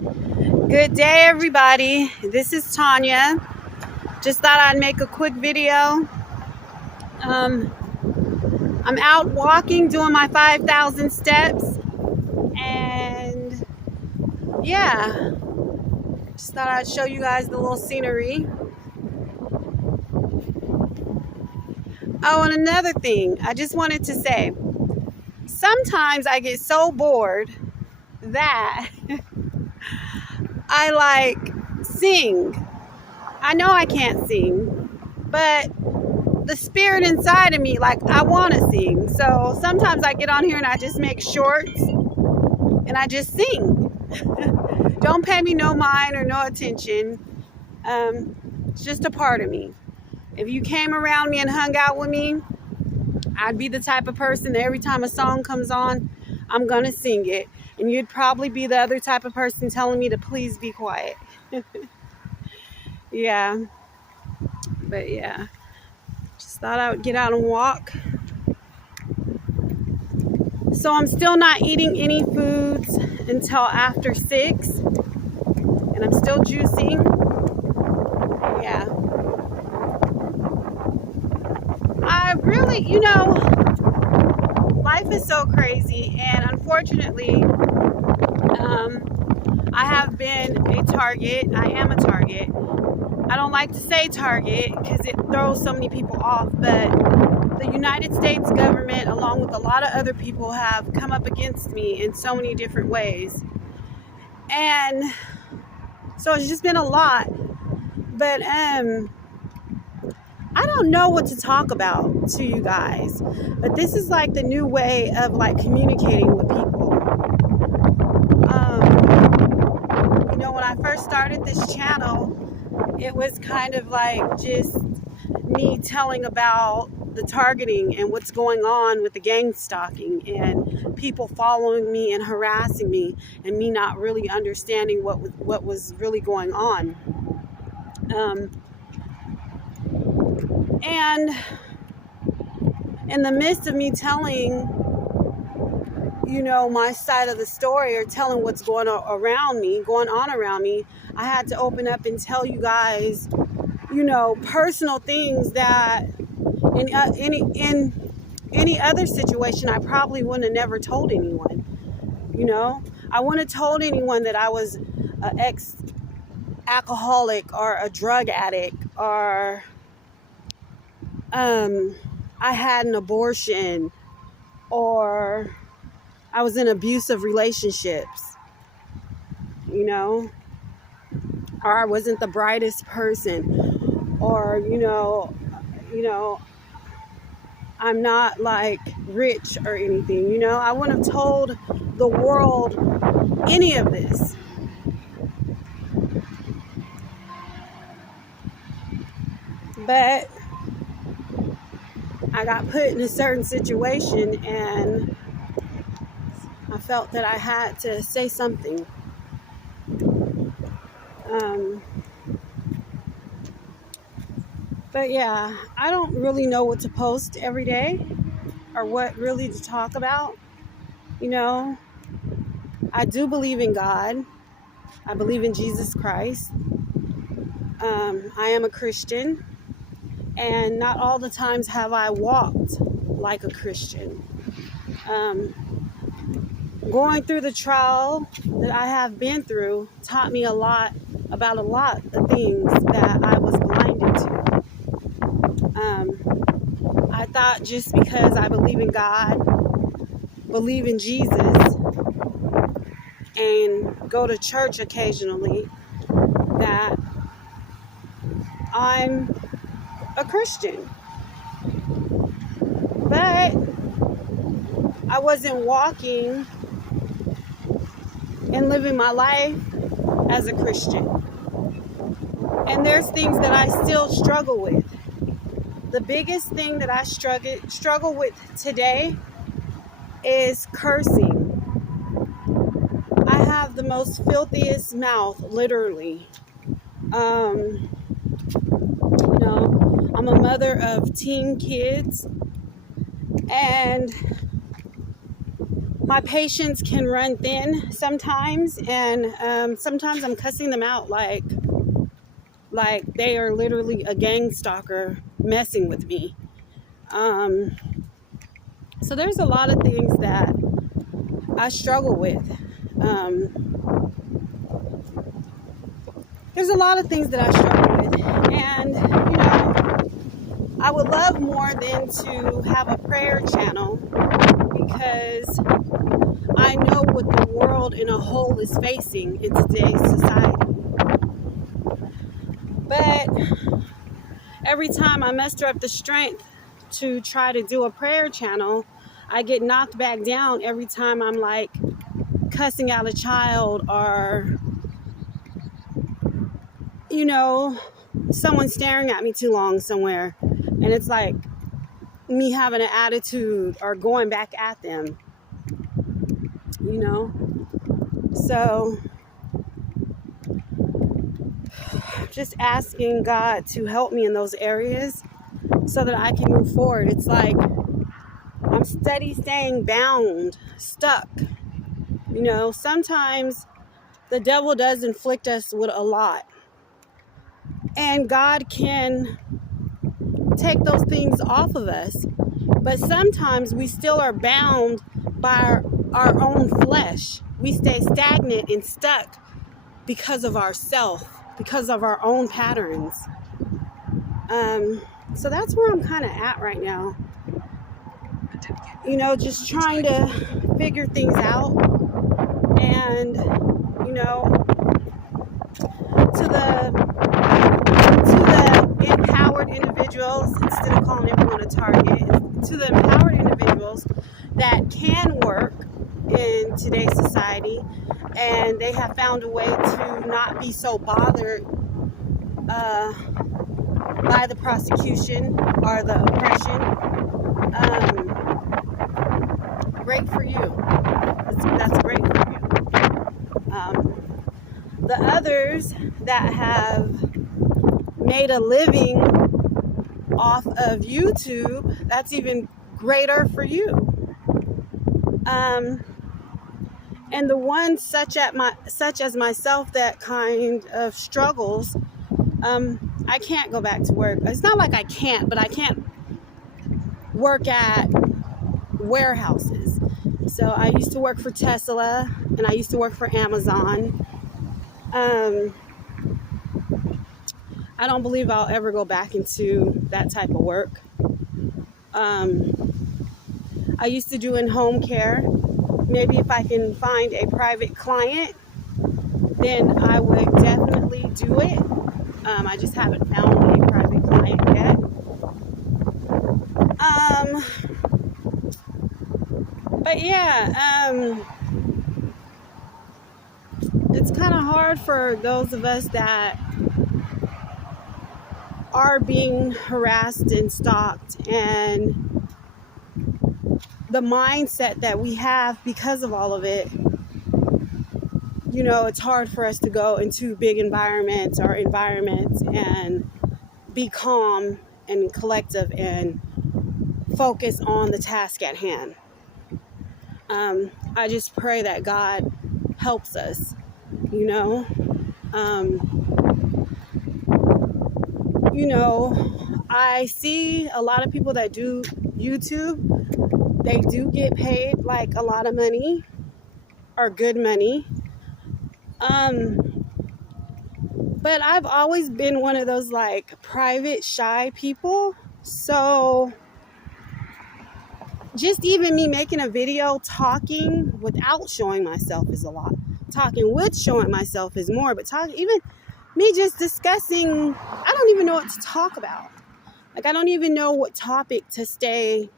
Good day, everybody. This is Tanya. Just thought I'd make a quick video. I'm out walking, doing my 5,000 steps, and yeah, just thought I'd show you guys the little scenery. Oh, and another thing, I just wanted to say, sometimes I get so bored that I sing. I know I can't sing, but the spirit inside of me, I want to sing. So sometimes I get on here and I just make shorts and I just sing. Don't pay me no mind or no attention. It's just a part of me. If you came around me and hung out with me, I'd be the type of person that every time a song comes on, I'm going to sing it. And you'd probably be the other type of person telling me to please be quiet. Yeah. But yeah. Just thought I would get out and walk. So I'm still not eating any foods until after 6. And I'm still juicing. Yeah. I really, life is so crazy. And unfortunately, I have been a target. I am a target. I don't like to say target because it throws so many people off, but the United States government, along with a lot of other people, have come up against me in so many different ways. And so it's just been a lot. But I don't know what to talk about to you guys. But this is like the new way of communicating with people. When I first started this channel, it was kind of just me telling about the targeting and what's going on with the gang stalking and people following me and harassing me and me not really understanding what was really going on. And in the midst of me telling, my side of the story or telling what's going on around me, I had to open up and tell you guys, personal things that in any other situation I probably wouldn't have never told anyone. I wouldn't have told anyone that I was an ex-alcoholic or a drug addict or I had an abortion or I was in abusive relationships, or I wasn't the brightest person, or, I'm not rich or anything, I wouldn't have told the world any of this. But I got put in a certain situation and I felt that I had to say something. But yeah, I don't really know what to post every day or what really to talk about. I do believe in God. I believe in Jesus Christ. I am a Christian. And not all the times have I walked like a Christian. Going through the trial that I have been through taught me a lot about a lot of things that I was blinded to. I thought just because I believe in God, believe in Jesus, and go to church occasionally, that I'm a Christian. But I wasn't walking and living my life as a Christian. And there's things that I still struggle with. The biggest thing that I struggle with today is cursing. I have the most filthiest mouth, literally. I'm a mother of teen kids, and my patience can run thin sometimes, and sometimes I'm cussing them out like they are literally a gang stalker messing with me. So there's a lot of things that I struggle with. There's a lot of things that I struggle with, and I would love more than to have a prayer channel, because I know what the world in a whole is facing in today's society. But every time I muster up the strength to try to do a prayer channel, I get knocked back down every time I'm like cussing out a child, or someone staring at me too long somewhere, and it's like me having an attitude or going back at them, so just asking God to help me in those areas so that I can move forward. It's like I'm steady staying bound, stuck. Sometimes the devil does inflict us with a lot, and God can take those things off of us, but sometimes we still are bound by our own flesh. We stay stagnant and stuck because of ourself, because of our own patterns. So that's where I'm kind of at right now. Just trying to figure things out, and to the empowered individuals, instead of calling everyone a target, to the empowered individuals that can work in today's society, and they have found a way to not be so bothered by the prosecution or the oppression. Great for you. That's great for you. The others that have made a living off of YouTube, that's even greater for you. And the ones such as myself that kind of struggles, I can't go back to work. It's not like I can't, but I can't work at warehouses. So I used to work for Tesla, and I used to work for Amazon. I don't believe I'll ever go back into that type of work. I used to do in home care. Maybe if I can find a private client, then I would definitely do it. I just haven't found a private client yet. But yeah, it's kind of hard for those of us that are being harassed and stalked, and the mindset that we have because of all of it. It's hard for us to go into big environments and be calm and collective and focus on the task at hand. I just pray that God helps us, I see a lot of people that do YouTube. They do get paid like a lot of money, or good money. But I've always been one of those like private, shy people. So just even me making a video talking without showing myself is a lot. Talking with showing myself is more, but even me just discussing, I don't even know what to talk about. Like, I don't even know what topic to stay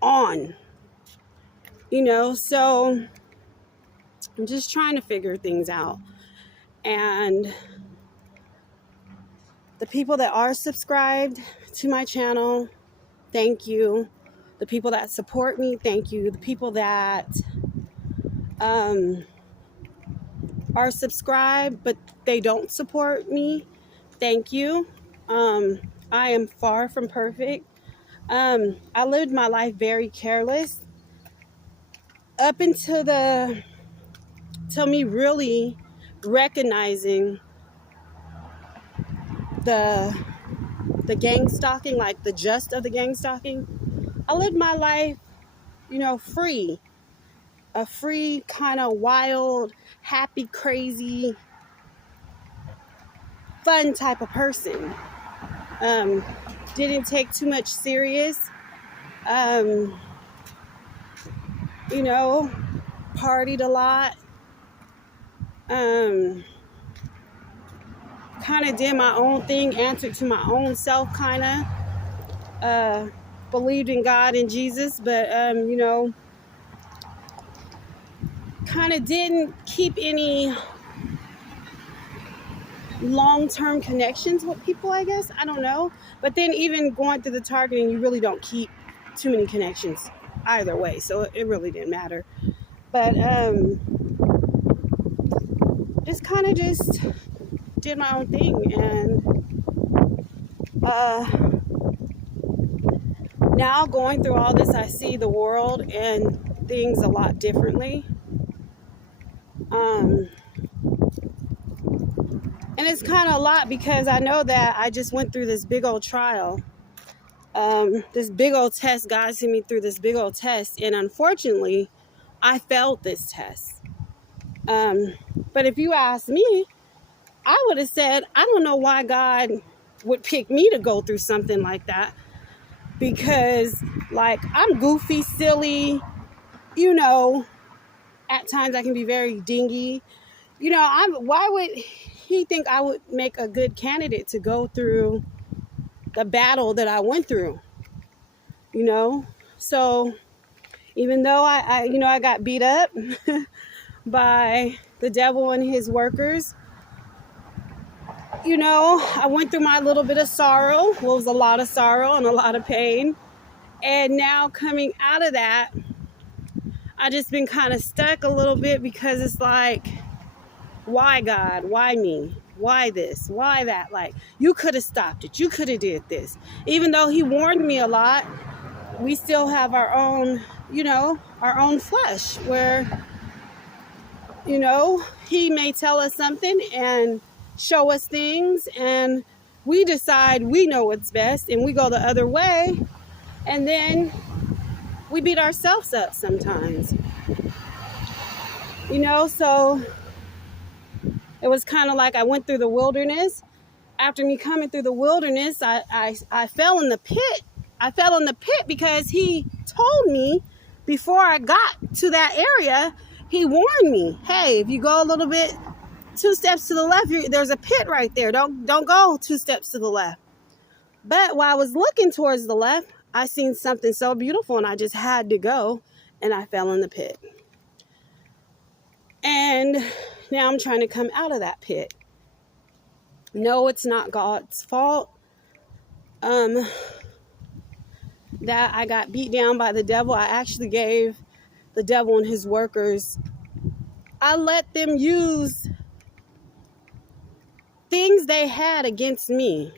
on, so I'm just trying to figure things out. And the people that are subscribed to my channel, thank you. The people that support me, thank you. The people that are subscribed but they don't support me, thank you. I am far from perfect. I lived my life very careless, up until me really recognizing the gang stalking, like the gist of the gang stalking, I lived my life, free. A free, kind of wild, happy, crazy, fun type of person. Didn't take too much serious. Partied a lot. Kind of did my own thing, answered to my own self, kind of. Believed in God and Jesus, but, kind of didn't keep any long-term connections with people, I guess. I don't know. But then even going through the targeting, you really don't keep too many connections either way. So it really didn't matter. But just kind of just did my own thing. And now going through all this, I see the world and things a lot differently. And it's kind of a lot because I know that I just went through this big old trial. This big old test. God sent me through this big old test. And unfortunately, I failed this test. But if you ask me, I would have said, I don't know why God would pick me to go through something like that. Because, I'm goofy, silly, at times I can be very dingy. Why would he think I would make a good candidate to go through the battle that I went through? So even though I got beat up by the devil and his workers, I went through my little bit of sorrow. Well, it was a lot of sorrow and a lot of pain. And now coming out of that, I just been kind of stuck a little bit because it's like, why God? Why me? Why this? Why that? You could have stopped it. You could have did this. Even though he warned me a lot, we still have our own, our own flesh where, he may tell us something and show us things and we decide we know what's best and we go the other way, and then we beat ourselves up sometimes. So it was kind of like I went through the wilderness. After me coming through the wilderness, I fell in the pit. I fell in the pit because he told me before I got to that area, he warned me, hey, if you go a little bit, 2 steps to the left, there's a pit right there. Don't go 2 steps to the left. But while I was looking towards the left, I seen something so beautiful and I just had to go, and I fell in the pit. And now I'm trying to come out of that pit. No, it's not God's fault that I got beat down by the devil. I actually gave the devil and his workers, I let them use things they had against me.